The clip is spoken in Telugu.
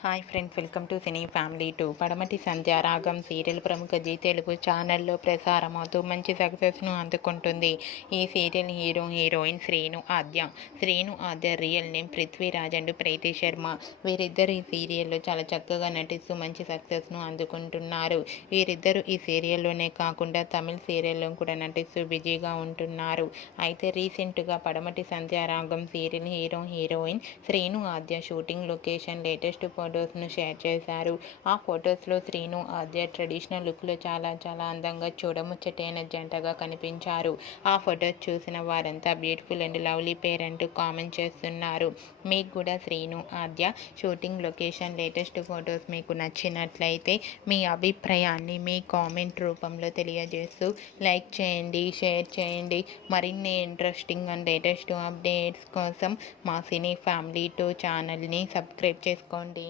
Hi friends welcome to cine family two. Padamati Sandhya Ragam serial ప్రముఖ జీ తెలుగు ఛానల్లో ప్రసారమవుతూ మంచి సక్సెస్ను అందుకుంటుంది. ఈ serial hero heroine Srinu Aadya. Srinu Aadya real name Prithviraj and Preethi Sharma. వీరిద్దరు ఈ సీరియల్లో చాలా చక్కగా నటిస్తూ మంచి సక్సెస్ను అందుకుంటున్నారు. వీరిద్దరు ఈ సీరియల్లోనే కాకుండా తమిళ సీరియల్లో కూడా నటిస్తూ బిజీగా ఉంటున్నారు. అయితే రీసెంట్గా Padamati Sandhya Ragam serial hero heroine Srinu Aadya shooting location latest ఫొటోస్ను share చేశారు. ఆ ఫొటోస్లో శ్రీను ఆద్య ట్రెడిషనల్ లుక్లో చాలా చాలా అందంగా చూడముచ్చటైన జంటగా కనిపించారు. ఆ ఫొటోస్ చూసిన వారంతా బ్యూటిఫుల్ అండ్ లవ్లీ పేర్ అంటూ కామెంట్ చేస్తున్నారు. మీకు కూడా Srinu Aadya shooting location latest photos మీకు నచ్చినట్లయితే మీ అభిప్రాయాన్ని మీ కామెంట్ రూపంలో తెలియజేస్తూ లైక్ చేయండి షేర్ చేయండి. మరిన్ని ఇంట్రెస్టింగ్ అండ్ లేటెస్ట్ అప్డేట్స్ కోసం మా సినీ ఫ్యామిలీ టూ ఛానల్ని సబ్స్క్రైబ్ చేసుకోండి.